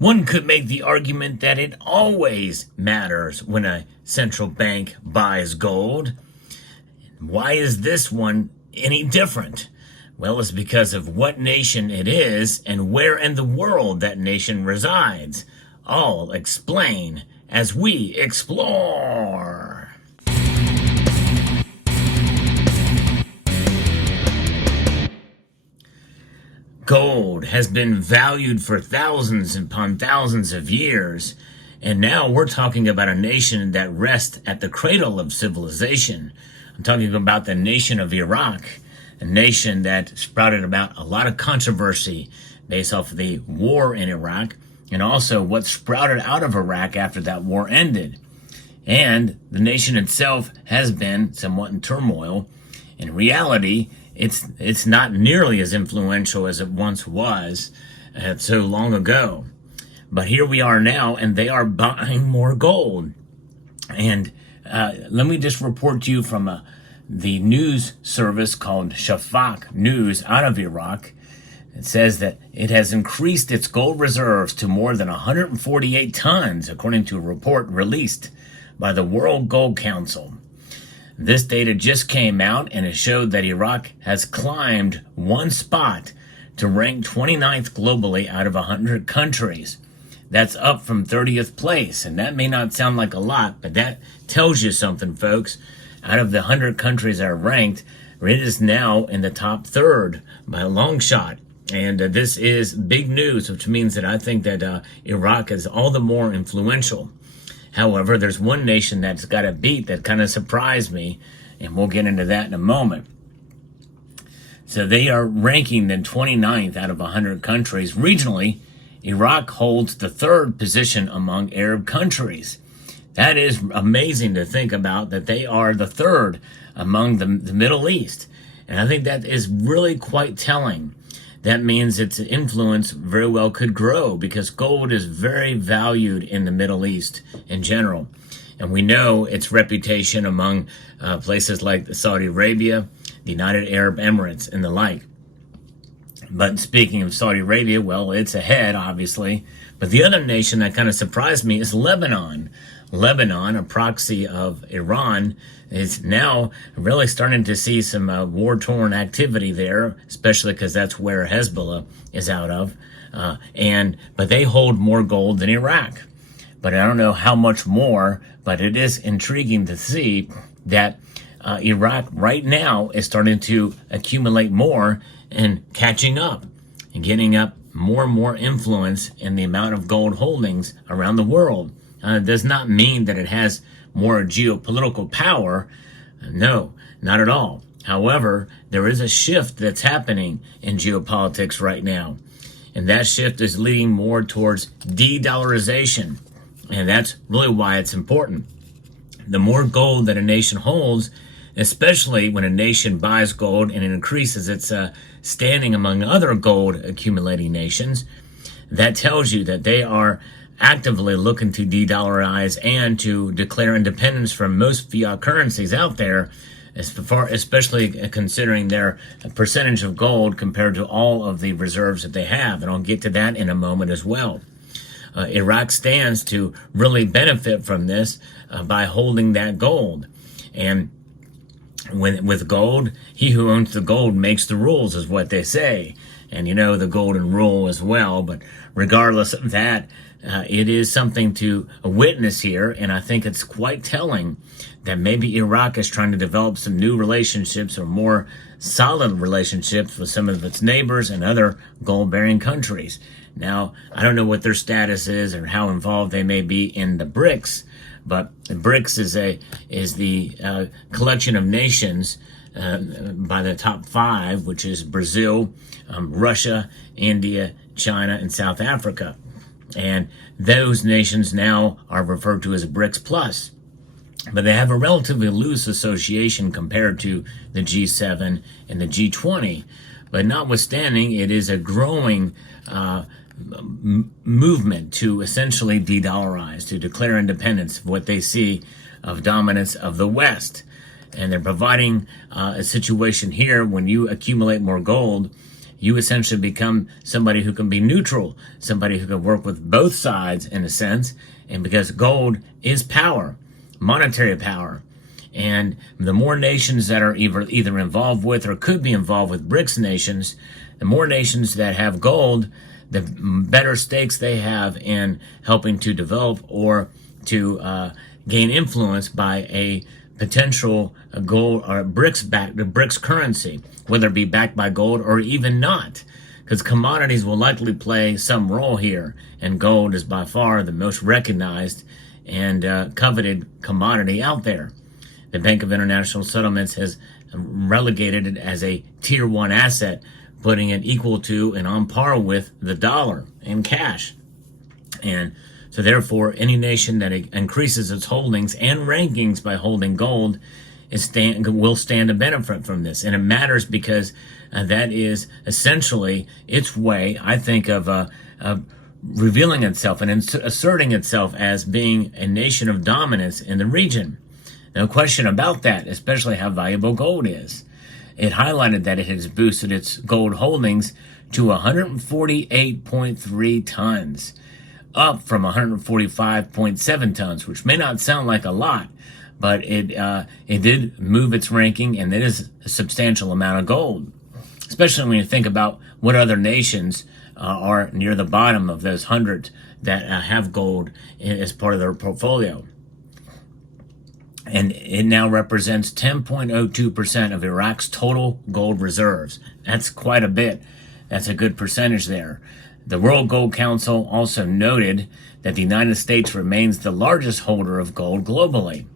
One could make the argument that it always matters when a central bank buys gold. Why is this one any different? Well, it's because of what nation it is and where in the world that nation resides. I'll explain as we explore. Gold has been valued for thousands upon thousands of years, and now we're talking about a nation that rests at the cradle of civilization. I'm talking about the nation of Iraq, a nation that sprouted about a lot of controversy based off of the war in Iraq, and also what sprouted out of Iraq after that war ended. And the nation itself has been somewhat in turmoil. In reality, it's not nearly as influential as it once was so long ago. But here we are now, and they are buying more gold. And let me just report to you from the news service called Shafaq News out of Iraq. It says that it has increased its gold reserves to more than 148 tons, according to a report released by the World Gold Council. This data just came out, and it showed that Iraq has climbed one spot to rank 29th globally out of 100 countries. That's up from 30th place, and that may not sound like a lot, but that tells you something, folks. Out of the 100 countries that are ranked, it is now in the top third by a long shot. And this is big news, which means that I think that Iraq is all the more influential. However, there's one nation that's got a beat that kind of surprised me, and we'll get into that in a moment. So they are ranking the 29th out of 100 countries. Regionally, Iraq holds the third position among Arab countries. That is amazing to think about, that they are the third among the Middle East. And I think that is really quite telling. That means its influence very well could grow, because gold is very valued in the Middle East in general. And we know its reputation among places like Saudi Arabia, the United Arab Emirates, and the like. But speaking of Saudi Arabia, well, it's ahead, obviously. But the other nation that kind of surprised me is Lebanon. Lebanon, a proxy of Iran, is now really starting to see some war-torn activity there, especially because that's where Hezbollah is out of. But they hold more gold than Iraq. But I don't know how much more, but it is intriguing to see that Iraq right now is starting to accumulate more and catching up and getting up more and more influence in the amount of gold holdings around the world. Does not mean that it has more geopolitical power. No, not at all. However, there is a shift that's happening in geopolitics right now. And that shift is leading more towards de-dollarization. And that's really why it's important. The more gold that a nation holds, especially when a nation buys gold and it increases its standing among other gold accumulating nations, that tells you that they are actively looking to de-dollarize and to declare independence from most fiat currencies out there, especially considering their percentage of gold compared to all of the reserves that they have. And I'll get to that in a moment as well. Iraq stands to really benefit from this by holding that gold. And with gold, he who owns the gold makes the rules, is what they say. And you know the golden rule as well. But regardless of that, it is something to witness here, and I think it's quite telling that maybe Iraq is trying to develop some new relationships or more solid relationships with some of its neighbors and other gold-bearing countries. Now, I don't know what their status is or how involved they may be in the BRICS, but the BRICS is the collection of nations by the top 5, which is Brazil, Russia, India, China, and South Africa. And those nations now are referred to as BRICS Plus. But they have a relatively loose association compared to the G7 and the G20. But notwithstanding, it is a growing movement to essentially de-dollarize, to declare independence of what they see of dominance of the West. And they're providing a situation here when you accumulate more gold, you essentially become somebody who can be neutral, somebody who can work with both sides in a sense. And because gold is power, monetary power. And the more nations that are either involved with or could be involved with BRICS nations, the more nations that have gold, the better stakes they have in helping to develop or to gain influence by a potential gold or BRICS currency, whether it be backed by gold or even not. Because commodities will likely play some role here, and gold is by far the most recognized and coveted commodity out there. The Bank of International Settlements has relegated it as a tier 1 asset, putting it equal to and on par with the dollar in cash. And so therefore, any nation that increases its holdings and rankings by holding gold will stand to benefit from this. And it matters because that is essentially its way, I think, of revealing itself and asserting itself as being a nation of dominance in the region. No question about that, especially how valuable gold is. It highlighted that it has boosted its gold holdings to 148.3 tons, up from 145.7 tons, which may not sound like a lot, but it did move its ranking, and it is a substantial amount of gold, especially when you think about what other nations are near the bottom of those 100 that have gold as part of their portfolio. And it now represents 10.02% of Iraq's total gold reserves. That's quite a bit. That's a good percentage there. The World Gold Council also noted that the United States remains the largest holder of gold globally,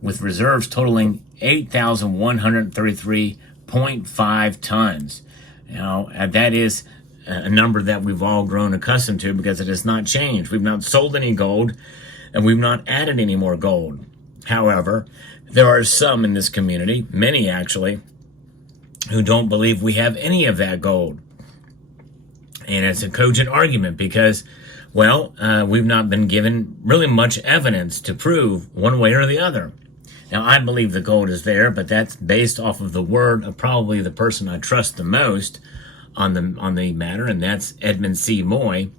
with reserves totaling 8,133.5 tons. Now, that is a number that we've all grown accustomed to because it has not changed. We've not sold any gold, and we've not added any more gold. However, there are some in this community, many actually, who don't believe we have any of that gold. And it's a cogent argument because, well, we've not been given really much evidence to prove one way or the other. Now, I believe the gold is there, but that's based off of the word of probably the person I trust the most on the matter, and that's Edmund C. Moy,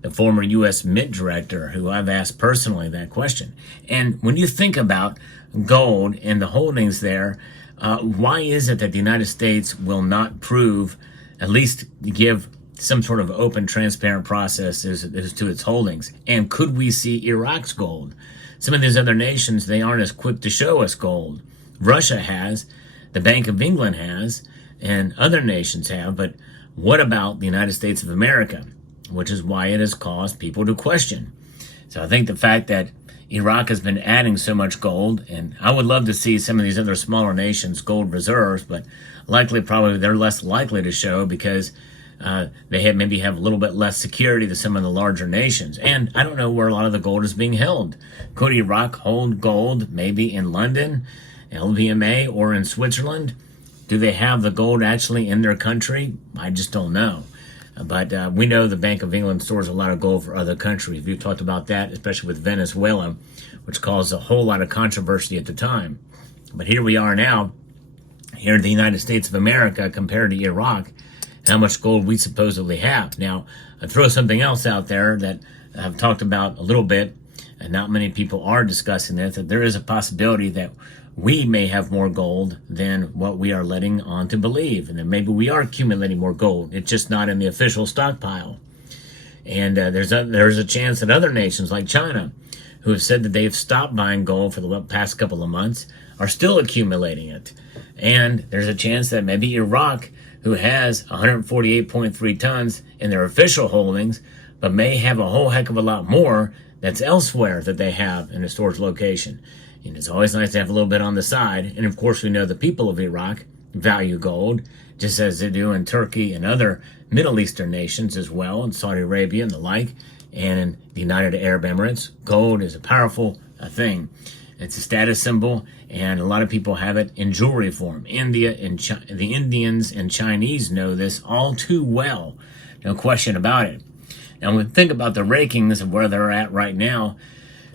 the former U.S. Mint director, who I've asked personally that question. And when you think about gold and the holdings there, why is it that the United States will not prove, at least give some sort of open, transparent process as to its holdings? And could we see Iraq's gold? Some of these other nations, they aren't as quick to show us gold. Russia has, the Bank of England has, and other nations have, but what about the United States of America? Which is why it has caused people to question. So I think the fact that Iraq has been adding so much gold, and I would love to see some of these other smaller nations' gold reserves, but probably they're less likely to show because they maybe have a little bit less security than some of the larger nations. And I don't know where a lot of the gold is being held. Could Iraq hold gold maybe in London, LVMA, or in Switzerland? Do they have the gold actually in their country? I just don't know. But we know the Bank of England stores a lot of gold for other countries. We've talked about that, especially with Venezuela, which caused a whole lot of controversy at the time. But here we are now, here in the United States of America compared to Iraq, how much gold we supposedly have. Now, I throw something else out there that I've talked about a little bit, and not many people are discussing this, that there is a possibility that we may have more gold than what we are letting on to believe. And then maybe we are accumulating more gold. It's just not in the official stockpile. And there's a chance that other nations like China, who have said that they've stopped buying gold for the past couple of months, are still accumulating it. And there's a chance that maybe Iraq, who has 148.3 tons in their official holdings, but may have a whole heck of a lot more that's elsewhere that they have in a storage location. And it's always nice to have a little bit on the side. And of course, we know the people of Iraq value gold, just as they do in Turkey and other Middle Eastern nations as well, in Saudi Arabia and the like, and in the United Arab Emirates. Gold is a powerful thing. It's a status symbol, and a lot of people have it in jewelry form. The Indians and Chinese know this all too well. No question about it. Now, when we think about the rankings of where they're at right now,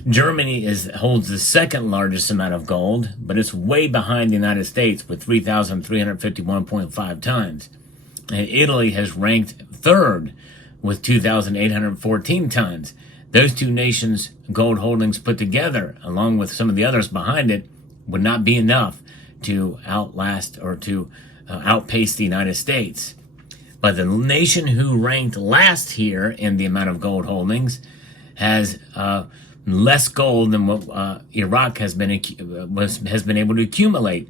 Germany holds the second largest amount of gold, but it's way behind the United States with 3,351.5 tons. And Italy has ranked third with 2,814 tons. Those two nations' gold holdings put together, along with some of the others behind it, would not be enough to outlast or to outpace the United States. But the nation who ranked last here in the amount of gold holdings has less gold than what Iraq has been able to accumulate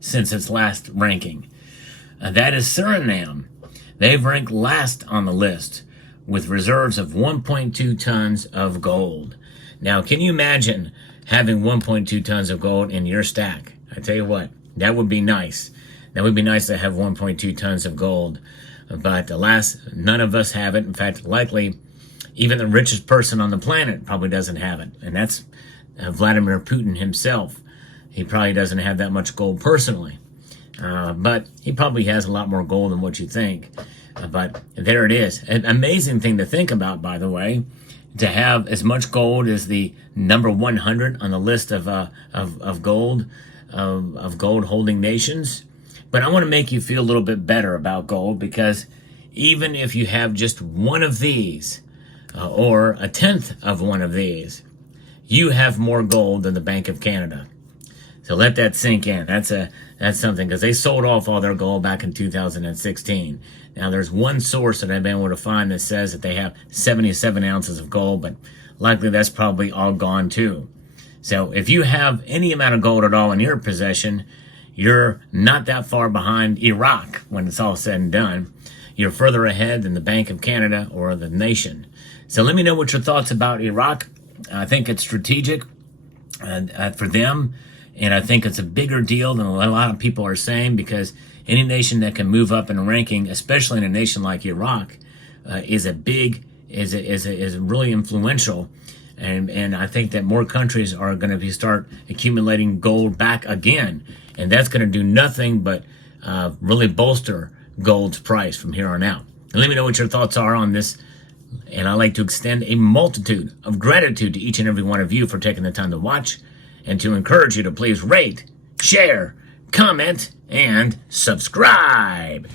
since its last ranking. That is Suriname. They've ranked last on the list with reserves of 1.2 tons of gold. Now, can you imagine having 1.2 tons of gold in your stack? I tell you what, that would be nice. That would be nice to have 1.2 tons of gold. But alas, none of us have it. In fact, likely even the richest person on the planet probably doesn't have it. And that's Vladimir Putin himself. He probably doesn't have that much gold personally. But he probably has a lot more gold than what you think. But there it is. An amazing thing to think about, by the way, to have as much gold as the number 100 on the list of gold holding nations. But I want to make you feel a little bit better about gold, because even if you have just one of these, or a tenth of one of these, you have more gold than the Bank of Canada. So let that sink in. That's something, because they sold off all their gold back in 2016. Now there's one source that I've been able to find that says that they have 77 ounces of gold, but likely that's probably all gone too. So if you have any amount of gold at all in your possession, you're not that far behind Iraq when it's all said and done. You're further ahead than the Bank of Canada or the nation. So let me know what your thoughts about Iraq. I think it's strategic for them. And I think it's a bigger deal than a lot of people are saying, because any nation that can move up in a ranking, especially in a nation like Iraq, is really influential. And I think that more countries are going to start accumulating gold back again. And that's going to do nothing but really bolster gold's price from here on out. And let me know what your thoughts are on this. And I'd like to extend a multitude of gratitude to each and every one of you for taking the time to watch, and to encourage you to please rate, share, comment, and subscribe.